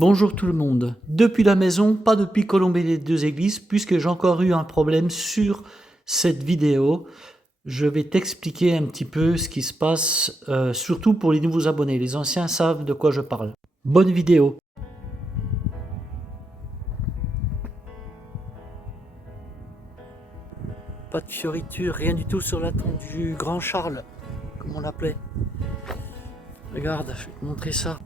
Bonjour tout le monde. Depuis la maison, pas depuis Colomber les deux églises, puisque j'ai encore eu un problème sur cette vidéo. Je vais t'expliquer un petit peu ce qui se passe, surtout pour les nouveaux abonnés. Les anciens savent de quoi je parle. Bonne vidéo. Pas de fioritures, rien du tout sur la tombe du Grand Charles, comme on l'appelait. Regarde, je vais te montrer ça.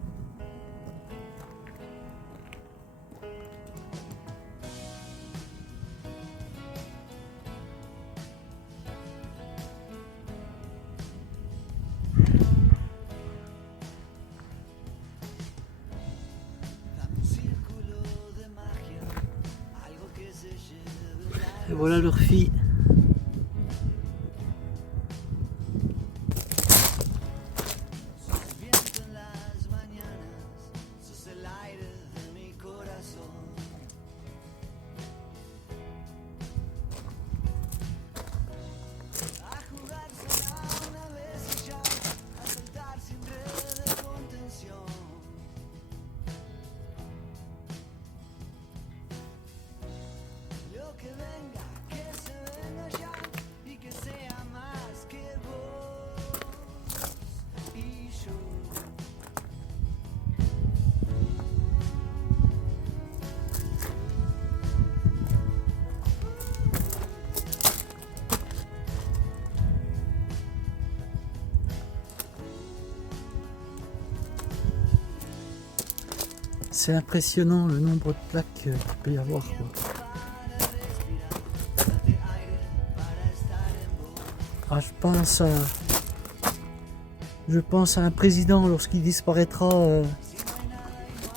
Et voilà leur fille. C'est impressionnant le nombre de plaques qu'il peut y avoir, quoi. Ah, je pense à un président lorsqu'il disparaîtra, il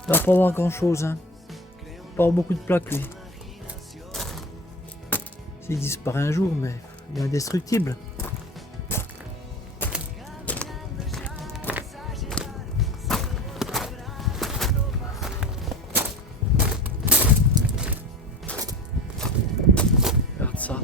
va pas avoir grand chose, hein. Pas avoir beaucoup de plaques lui. S'il disparaît un jour, mais il est indestructible. Regarde ça.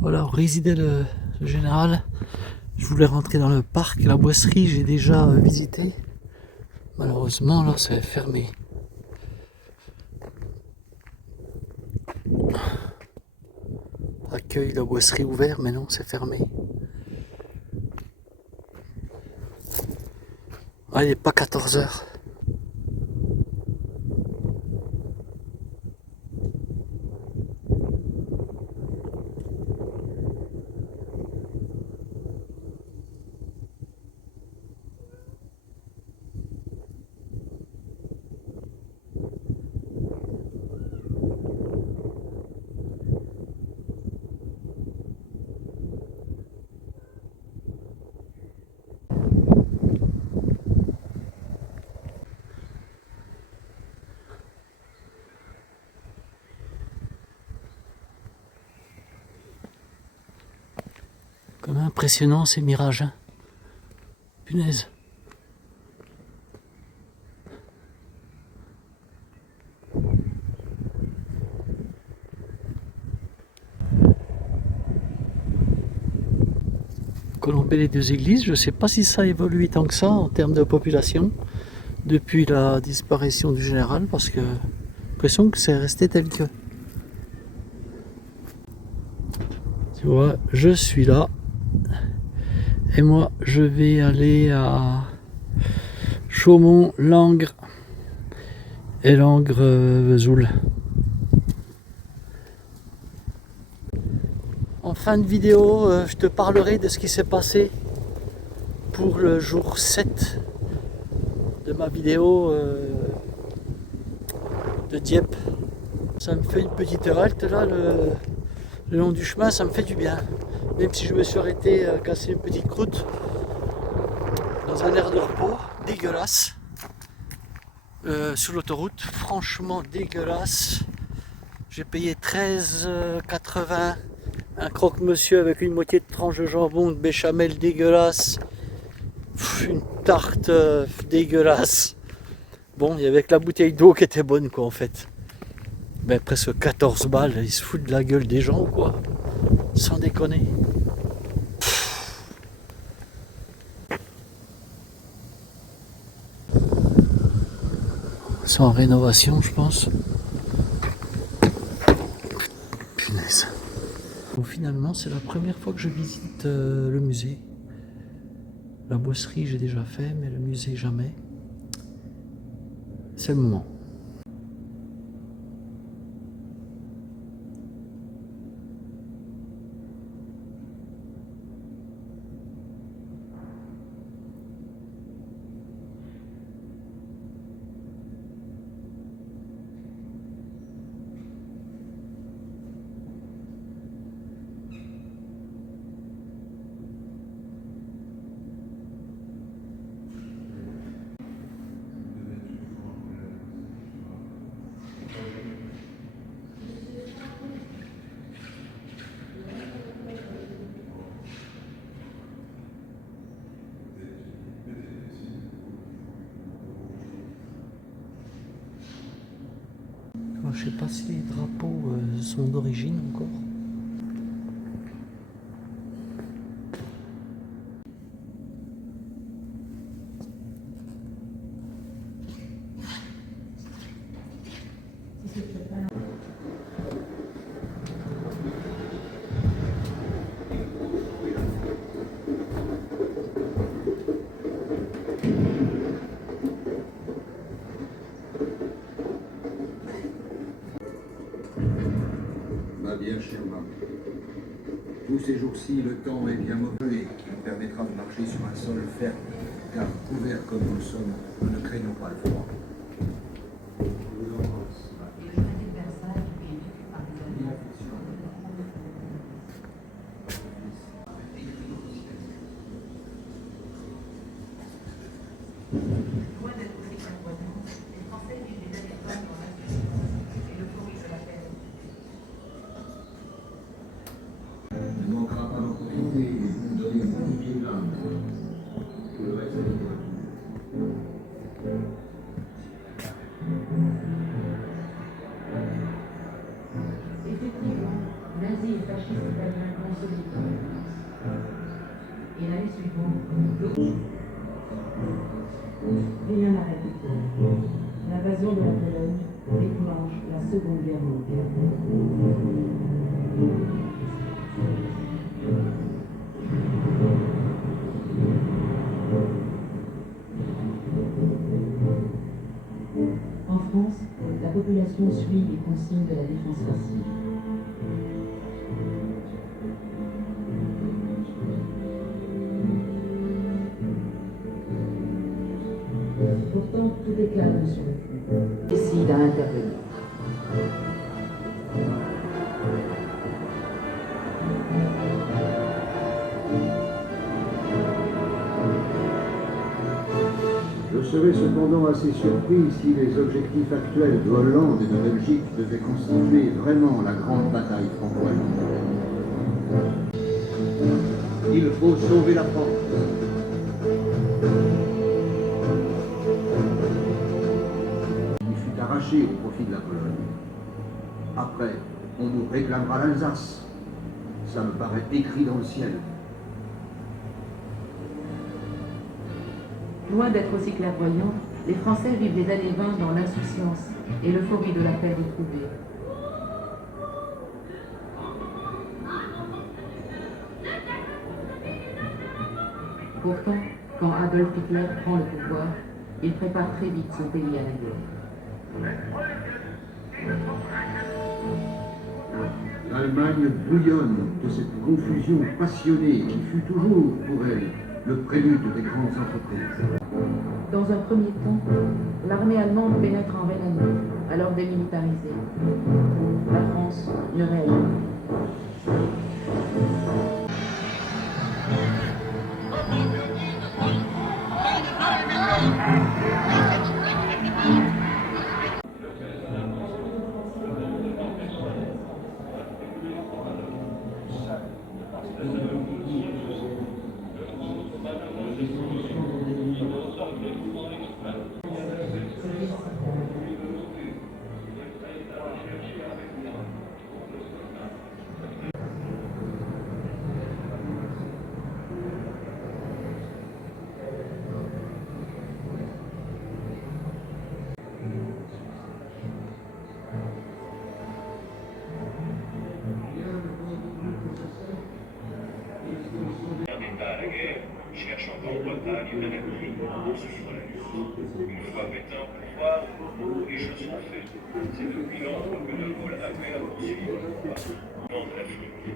Voilà où résidait le général. Je voulais rentrer dans le parc, la boisserie, j'ai déjà visité. Malheureusement, là, c'est fermé. Accueil, la boisserie ouvert, mais non, c'est fermé. Ah, il n'est pas 14 h. Comme impressionnant ces mirages, hein. Punaise. Colombey-les-Deux-Églises, je ne sais pas si ça a évolué tant que ça en termes de population depuis la disparition du général, parce que j'ai l'impression que c'est resté tel que. Tu vois, je suis là. Et moi, je vais aller à Chaumont, Langres et Langres-Vesoul. En fin de vidéo, je te parlerai de ce qui s'est passé pour le jour 7 de ma vidéo de Dieppe. Ça me fait une petite halte là, le long du chemin, ça me fait du bien. Même si je me suis arrêté casser une petite croûte dans un air de repos, dégueulasse. Sur l'autoroute, franchement dégueulasse. J'ai payé 13,80 un croque-monsieur avec une moitié de tranche de jambon, de béchamel dégueulasse. Une tarte dégueulasse. Bon, il y avait que la bouteille d'eau qui était bonne quoi en fait. Ben, presque 14 balles, ils se foutent de la gueule des gens quoi. Sans déconner. C'est en rénovation je pense. Punaise. Bon, finalement c'est la première fois que je visite le musée. La bosserie j'ai déjà fait mais le musée jamais. C'est le moment. Je sais pas si les drapeaux sont d'origine encore. Bien cher maman. Tous ces jours-ci, le temps est bien mauvais et qui nous permettra de marcher sur un sol ferme, car couverts comme nous le sommes, nous ne craignons pas le froid. Ne manquera pas d'en profiter et de nous donner un millier de larmes. Tout le reste est gratuit. Effectivement, nazis et fascistes italiens consolidés. Et l'année suivante, rien n'arrête. L'invasion de la Pologne déclenche la Seconde Guerre mondiale. En France, la population suit les consignes de la défense passive. Pourtant, tout est calme sur le front. Décide à intervenir. Je serais cependant assez surpris si les objectifs actuels de Hollande et de Belgique devaient constituer vraiment la grande bataille franco-allemande. Il faut sauver la France. Il fut arraché au profit de la Pologne. Après, on nous réclamera l'Alsace. Ça me paraît écrit dans le ciel. Loin d'être aussi clairvoyants, les Français vivent les années 20 dans l'insouciance et l'euphorie de la paix retrouvée. Pourtant, quand Adolf Hitler prend le pouvoir, il prépare très vite son pays à la guerre. L'Allemagne bouillonne de cette confusion passionnée qui fut toujours pour elle le prélude des grandes entreprises. Dans un premier temps, l'armée allemande pénètre en Rhénanie, alors démilitarisée. La France ne réagit pas. À la guerre, cherche encore Bretagne et Mélancolie pour suivre la lutte. Une fois Pétain au pouvoir, les choses sont faites. C'est depuis Londres que De Gaulle appelle à poursuivre dans l'Afrique.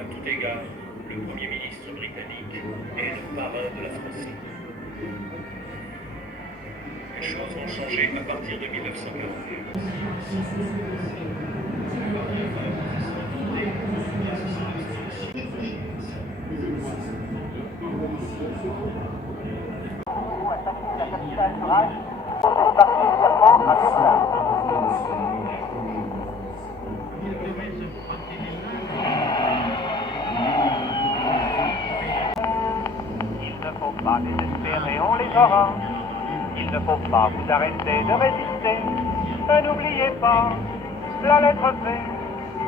À tout égard, le Premier ministre britannique est le parrain de la France. Les choses ont changé à partir de 1941. Il ne faut pas désespérer, on les aura. Il ne faut pas vous arrêter de résister. N'oubliez pas la lettre V.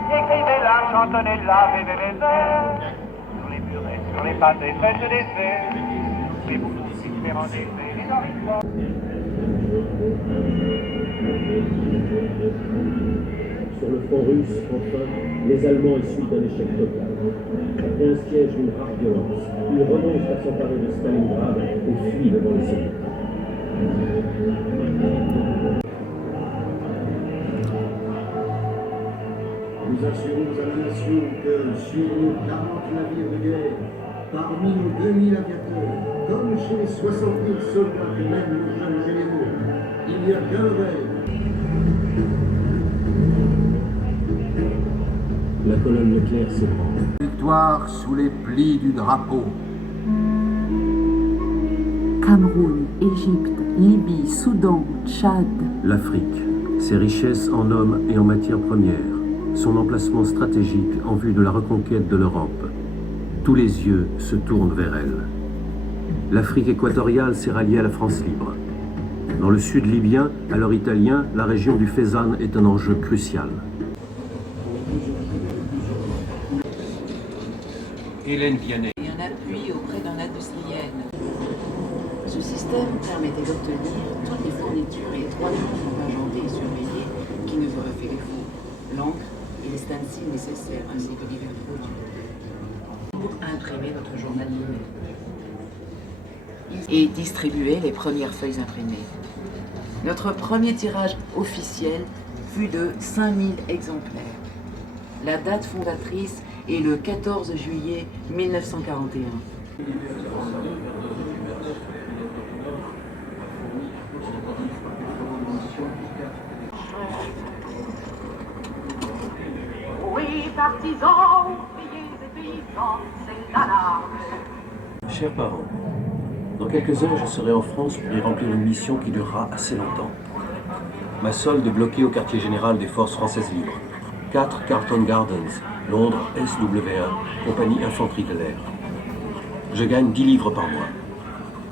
Écrivez-la, chantonnez-la, bébé les airs. Sur les murs et sur les pâtés, faites des airs. Mais vous espérant des airs, les horribles. Sur le front russe, enfin, les Allemands essuient un échec total. Après un siège d'une rare violence, ils renoncent à s'emparer de Stalingrad et fuient devant les Soviétiques. Nous assurons à la nation que sur nos 40 navires de guerre, parmi nos 2000 aviateurs, comme chez les 60 000 soldats que mènent nos jeunes généraux, il n'y a qu'un rêve. La colonne Leclerc s'ébranle. Victoire sous les plis du drapeau. Cameroun, Égypte, Libye, Soudan, Tchad. L'Afrique, ses richesses en hommes et en matières premières, son emplacement stratégique en vue de la reconquête de l'Europe. Tous les yeux se tournent vers elle. L'Afrique équatoriale s'est ralliée à la France libre. Dans le sud libyen, à l'heure italien, la région du Fezzan est un enjeu crucial. Hélène Vianney. Et un appui auprès d'un industriel. Ce système permettait d'obtenir toutes les fournitures et étroitement agendées et surveillées qui nous auraient fait défaut. L'encre et les stencils nécessaires ainsi que divers produits. Pour imprimer notre journal numérique. Et distribuer les premières feuilles imprimées. Notre premier tirage officiel fut de 5000 exemplaires. La date fondatrice est le 14 juillet 1941. Oui, partisans, ouvriers et paysans, c'est l'alarme. Chers parents, dans quelques heures, je serai en France pour y remplir une mission qui durera assez longtemps. Ma solde est bloquée au quartier général des Forces françaises libres. 4 Carlton Gardens, Londres, SW1, compagnie infanterie de l'air. Je gagne 10 livres par mois.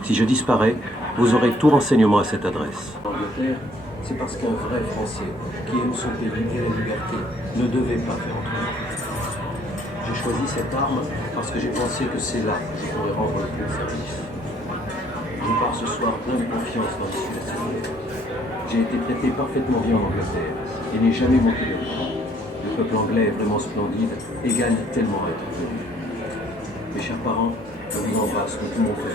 Si je disparais, vous aurez tout renseignement à cette adresse. L'Angleterre, c'est parce qu'un vrai Français qui aime son pays et la liberté ne devait pas faire autrement. J'ai choisi cette arme parce que j'ai pensé que c'est là que je pourrais rendre le plus service. Je pars ce soir plein de confiance dans la situation. J'ai été traité parfaitement bien en Angleterre et n'ai jamais manqué de rien. Le peuple anglais est vraiment splendide et gagne tellement à être venu. Mes chers parents, je vous embrasse de tout mon cœur.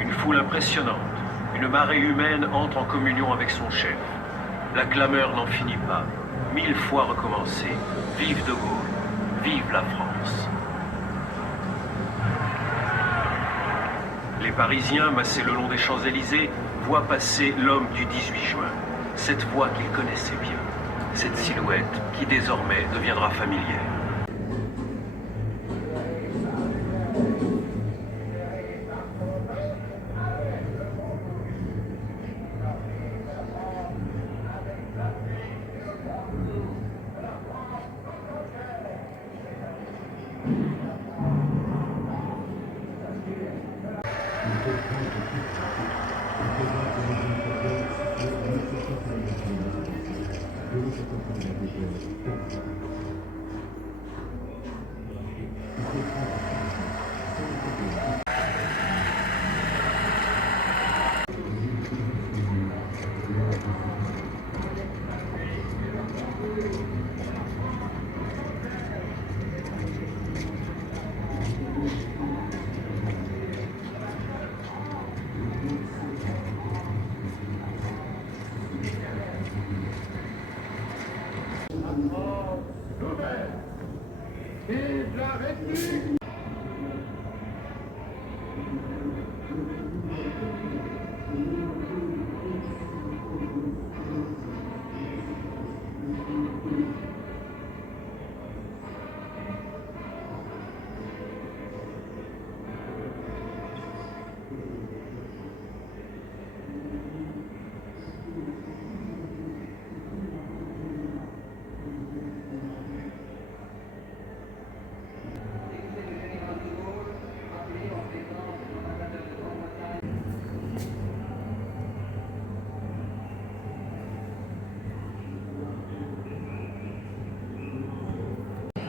Une foule impressionnante, une marée humaine entre en communion avec son chef. La clameur n'en finit pas. 1000 fois recommencé. Vive De Gaulle, vive la France. Les Parisiens, massés le long des Champs-Élysées, voient passer l'homme du 18 juin. Cette voix qu'ils connaissaient bien. Cette silhouette qui désormais deviendra familière.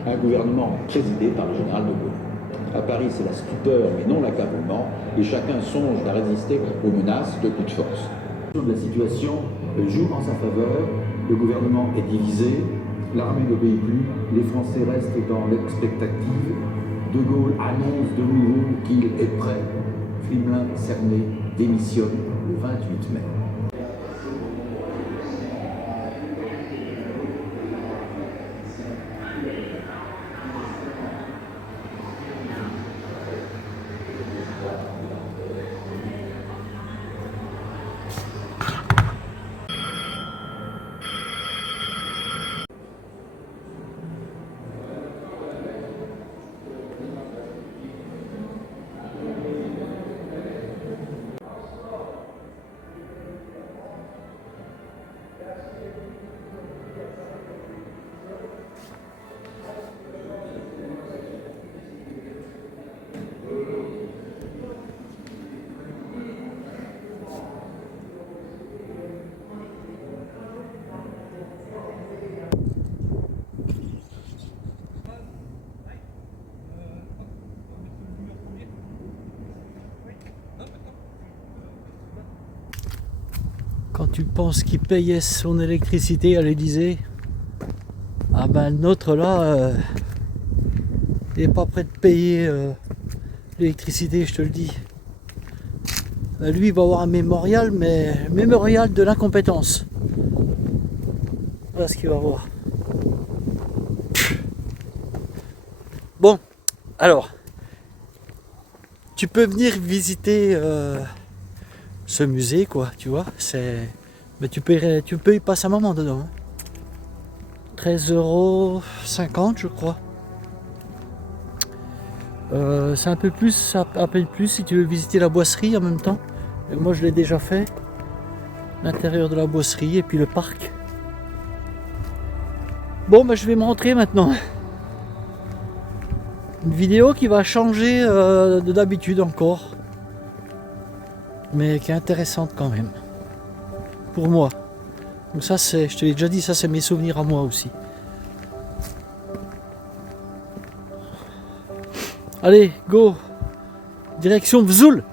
Un gouvernement présidé par le général de Gaulle. À Paris, c'est la stupeur, mais non l'accablement, et chacun songe à résister aux menaces de toute force. La situation joue en sa faveur, le gouvernement est divisé, l'armée n'obéit plus, les Français restent dans l'expectative. De Gaulle annonce de nouveau qu'il est prêt. Frimelin Cerné démissionne le 28 mai. tu penses qu'il payait son électricité à l'Élysée? Ah ben le nôtre là, il n'est pas prêt de payer l'électricité, je te le dis. Lui il va avoir un mémorial, mais mémorial de l'incompétence. Voilà ce qu'il va avoir. Bon, alors, tu peux venir visiter ce musée, quoi, tu vois, mais tu peux y passer un moment dedans. Hein. 13,50 € je crois. C'est un peu plus si tu veux visiter la boisserie en même temps. Et moi je l'ai déjà fait. L'intérieur de la boisserie et puis le parc. Bon, bah, je vais me rentrer maintenant. Une vidéo qui va changer de d'habitude encore. Mais qui est intéressante quand même. Pour moi. Donc ça c'est, je te l'ai déjà dit, ça c'est mes souvenirs à moi aussi. Allez, go! Direction Vesoul!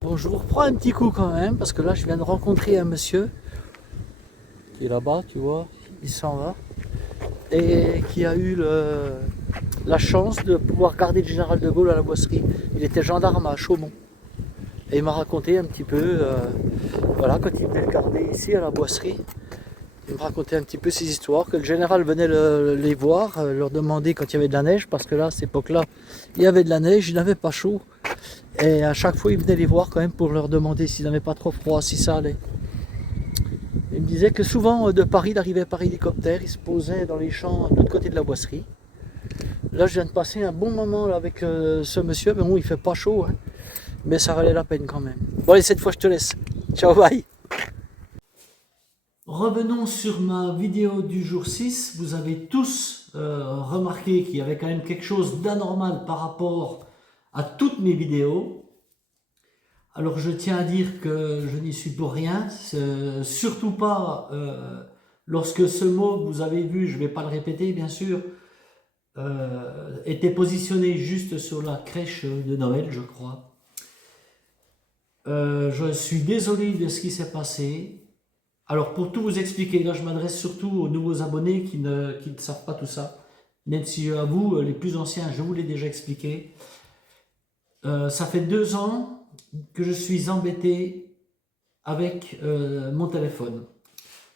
Bon, je vous reprends un petit coup quand même, parce que là je viens de rencontrer un monsieur qui est là-bas, tu vois, il s'en va, et qui a eu la chance de pouvoir garder le général de Gaulle à la boisserie. Il était gendarme à Chaumont. Et il m'a raconté un petit peu, voilà, quand il venait le garder ici à la boisserie, il me racontait un petit peu ces histoires, que le général venait les voir, leur demander quand il y avait de la neige, parce que là, à cette époque-là, il y avait de la neige, il n'avait pas chaud. Et à chaque fois, il venait les voir quand même pour leur demander s'ils n'avaient pas trop froid, si ça allait. Il me disait que souvent, de Paris, il arrivait par hélicoptère, il se posait dans les champs de l'autre côté de la boisserie. Là, je viens de passer un bon moment là, avec ce monsieur, mais bon, il fait pas chaud, hein, mais ça valait la peine quand même. Bon, allez, cette fois, je te laisse. Ciao, bye. Revenons sur ma vidéo du jour 6. Vous avez tous remarqué qu'il y avait quand même quelque chose d'anormal par rapport à toutes mes vidéos. Alors je tiens à dire que je n'y suis pour rien, surtout pas lorsque ce mot que vous avez vu, je ne vais pas le répéter bien sûr, était positionné juste sur la crèche de Noël, je crois. Je suis désolé de ce qui s'est passé. Alors pour tout vous expliquer, là je m'adresse surtout aux nouveaux abonnés qui ne savent pas tout ça, même si à vous, les plus anciens, je vous l'ai déjà expliqué. Ça fait 2 ans que je suis embêté avec mon téléphone.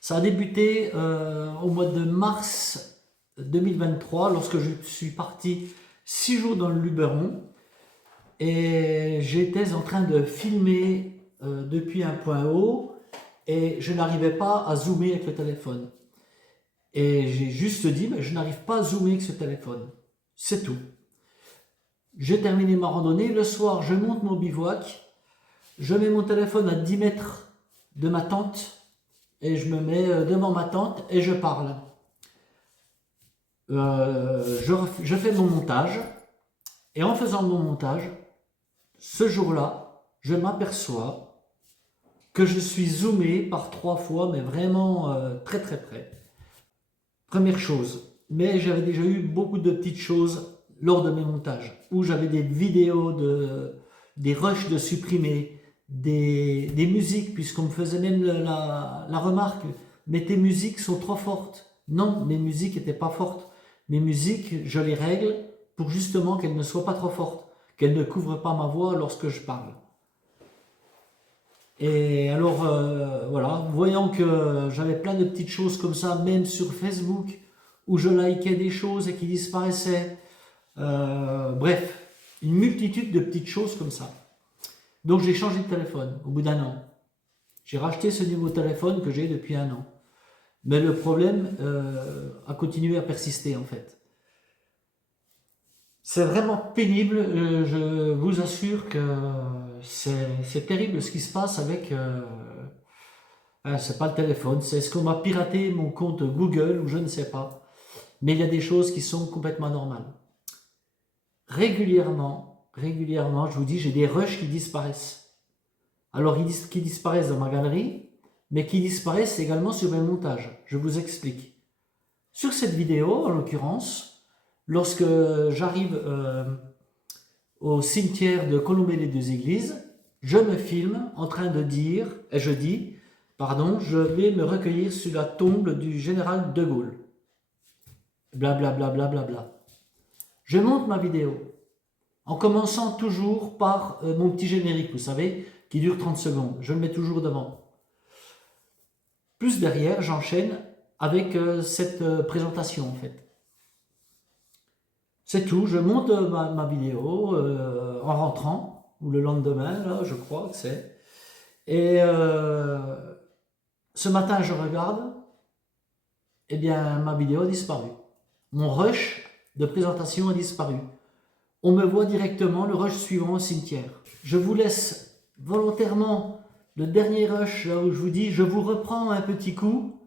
Ça a débuté au mois de mars 2023, lorsque je suis parti 6 jours dans le Luberon et j'étais en train de filmer depuis un point haut et je n'arrivais pas à zoomer avec le téléphone. Et j'ai juste dit, mais je n'arrive pas à zoomer avec ce téléphone. C'est tout. J'ai terminé ma randonnée. Le soir, je monte mon bivouac. Je mets mon téléphone à 10 mètres de ma tente et je me mets devant ma tente et je parle. Je fais mon montage et en faisant mon montage, ce jour-là, je m'aperçois que je suis zoomé par 3 fois, mais vraiment très très près. Première chose, mais j'avais déjà eu beaucoup de petites choses lors de mes montages, où j'avais des vidéos, des rushs de supprimer, des musiques, puisqu'on me faisait même la remarque, mais tes musiques sont trop fortes. Non, mes musiques n'étaient pas fortes. Mes musiques, je les règle pour justement qu'elles ne soient pas trop fortes, qu'elles ne couvrent pas ma voix lorsque je parle. Et alors, voilà, voyant que j'avais plein de petites choses comme ça, même sur Facebook, où je likais des choses et qui disparaissaient. Bref, une multitude de petites choses comme ça. Donc j'ai changé de téléphone au bout d'1 an. J'ai racheté ce nouveau téléphone que j'ai depuis 1 an. Mais le problème a continué à persister en fait. C'est vraiment pénible, je vous assure que c'est terrible ce qui se passe avec... c'est pas le téléphone, c'est ce qu'on m'a piraté mon compte Google ou je ne sais pas. Mais il y a des choses qui sont complètement normales. Régulièrement, je vous dis, j'ai des rushs qui disparaissent. Alors qui disparaissent dans ma galerie, mais qui disparaissent également sur mes montages. Je vous explique. Sur cette vidéo, en l'occurrence, lorsque j'arrive au cimetière de Colombey-les-Deux-Églises, je me filme en train de dire, et je dis, pardon, je vais me recueillir sur la tombe du général de Gaulle. Blablabla. Bla, bla, bla, bla. Je monte ma vidéo en commençant toujours par mon petit générique, vous savez, qui dure 30 secondes. Je le mets toujours devant. Plus derrière, j'enchaîne avec cette présentation en fait. C'est tout, je monte ma vidéo en rentrant, ou le lendemain, là, je crois que c'est. Et ce matin, je regarde, eh bien, ma vidéo a disparu. Mon rush de présentation a disparu. On me voit directement le rush suivant au cimetière. Je vous laisse volontairement le dernier rush, là où je vous dis, je vous reprends un petit coup,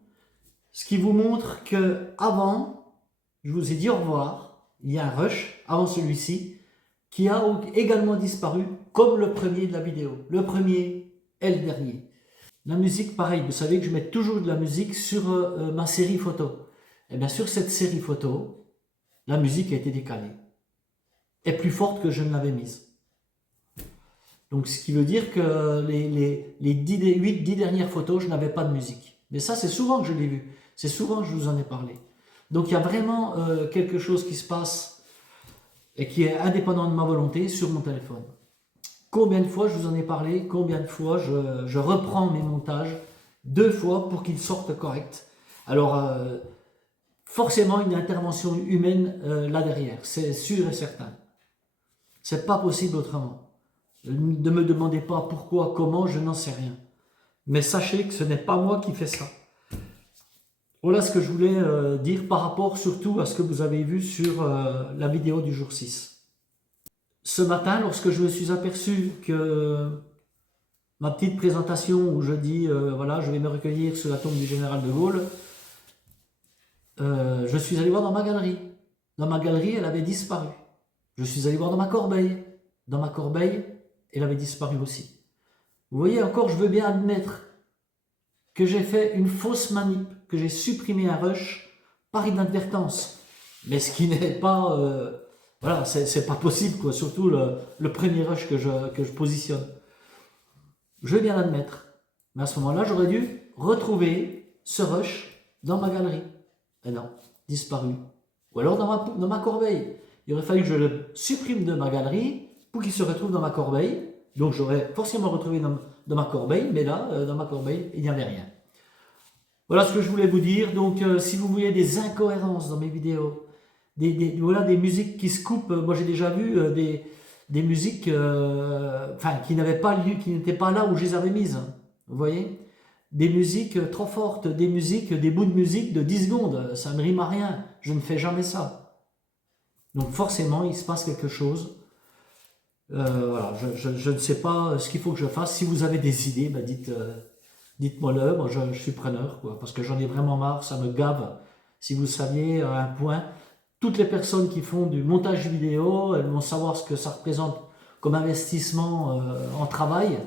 ce qui vous montre que avant, je vous ai dit au revoir, il y a un rush avant celui-ci, qui a également disparu, comme le premier de la vidéo. Le premier et le dernier. La musique, pareil, vous savez que je mets toujours de la musique sur ma série photo. Et bien sur cette série photo, la musique a été décalée. Est plus forte que je ne l'avais mise. Donc ce qui veut dire que les 8-10 dernières photos, je n'avais pas de musique. Mais ça, c'est souvent que je l'ai vu. C'est souvent que je vous en ai parlé. Donc il y a vraiment quelque chose qui se passe et qui est indépendant de ma volonté sur mon téléphone. Combien de fois je vous en ai parlé, combien de fois je reprends mes montages 2 fois pour qu'ils sortent corrects. Alors, forcément, une intervention humaine là derrière, c'est sûr et certain. C'est pas possible autrement. Ne me demandez pas pourquoi, comment, je n'en sais rien. Mais sachez que ce n'est pas moi qui fais ça. Voilà ce que je voulais dire par rapport surtout à ce que vous avez vu sur la vidéo du jour 6. Ce matin, lorsque je me suis aperçu que ma petite présentation où je dis voilà, je vais me recueillir sur la tombe du général de Gaulle, je suis allé voir dans ma galerie. Dans ma galerie, elle avait disparu. Je suis allé voir dans ma corbeille. Dans ma corbeille, elle avait disparu aussi. Vous voyez, encore, je veux bien admettre que j'ai fait une fausse manip, que j'ai supprimé un rush par inadvertance. Mais ce qui n'est pas... voilà, c'est pas possible, quoi. Surtout le premier rush que je positionne. Je veux bien l'admettre. Mais à ce moment-là, j'aurais dû retrouver ce rush dans ma galerie. Et non, disparu. Ou alors dans ma corbeille. Il aurait fallu que je le supprime de ma galerie pour qu'il se retrouve dans ma corbeille. Donc j'aurais forcément retrouvé dans ma corbeille, mais là, dans ma corbeille, il n'y avait rien. Voilà ce que je voulais vous dire. Donc si vous voyez des incohérences dans mes vidéos, voilà, des musiques qui se coupent. Moi, j'ai déjà vu des musiques enfin, qui n'avaient pas lieu, qui n'étaient pas là où je les avais mises. Vous voyez? Des musiques trop fortes, des bouts de musique de 10 secondes. Ça ne rime à rien. Je ne fais jamais ça. Donc forcément, il se passe quelque chose. Voilà, je ne sais pas ce qu'il faut que je fasse. Si vous avez des idées, ben dites-moi-le. Moi, je suis preneur, quoi, parce que j'en ai vraiment marre. Ça me gave. Si vous saviez à un point, toutes les personnes qui font du montage vidéo, elles vont savoir ce que ça représente comme investissement en travail.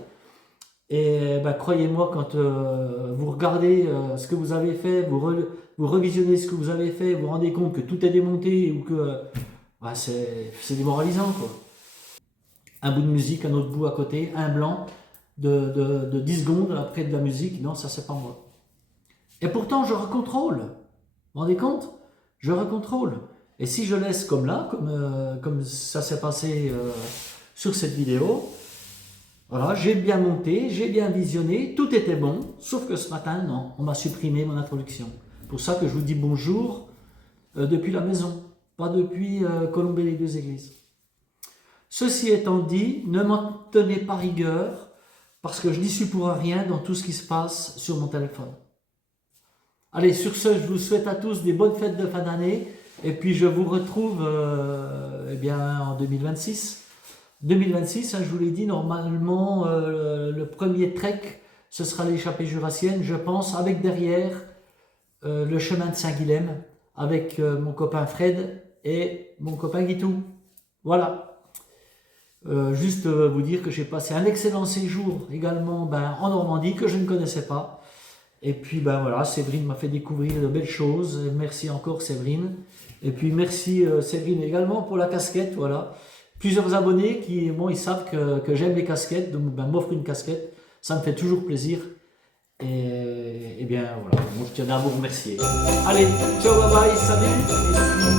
Et ben, croyez-moi, quand vous regardez ce que vous avez fait, vous revisionnez ce que vous avez fait, vous vous rendez compte que tout est démonté ou que ben, c'est démoralisant, quoi. Un bout de musique, un autre bout à côté, un blanc de 10 secondes après de la musique, non, ça c'est pas moi. Et pourtant, je recontrôle. Vous vous rendez compte? Je recontrôle. Et si je laisse comme là, comme ça s'est passé sur cette vidéo, voilà, j'ai bien monté, j'ai bien visionné, tout était bon, sauf que ce matin, non, on m'a supprimé mon introduction. C'est pour ça que je vous dis bonjour depuis la maison, pas depuis Colombey-les-Deux-Églises. Ceci étant dit, ne m'en tenez pas rigueur, parce que je n'y suis pour rien dans tout ce qui se passe sur mon téléphone. Allez, sur ce, je vous souhaite à tous des bonnes fêtes de fin d'année, et puis je vous retrouve eh bien, en 2026. 2026, hein, je vous l'ai dit, normalement, le premier trek, ce sera l'échappée jurassienne, je pense, avec derrière le chemin de Saint-Guilhem, avec mon copain Fred et mon copain Guitou. Voilà. Juste vous dire que j'ai passé un excellent séjour également en Normandie, que je ne connaissais pas. Et puis voilà, Séverine m'a fait découvrir de belles choses. Merci encore Séverine. Et puis merci Séverine également pour la casquette, voilà. Plusieurs abonnés qui, bon, ils savent que j'aime les casquettes, donc m'offrent une casquette, ça me fait toujours plaisir. Et bien voilà, moi je tiens à vous remercier. Allez, ciao, bye bye, salut.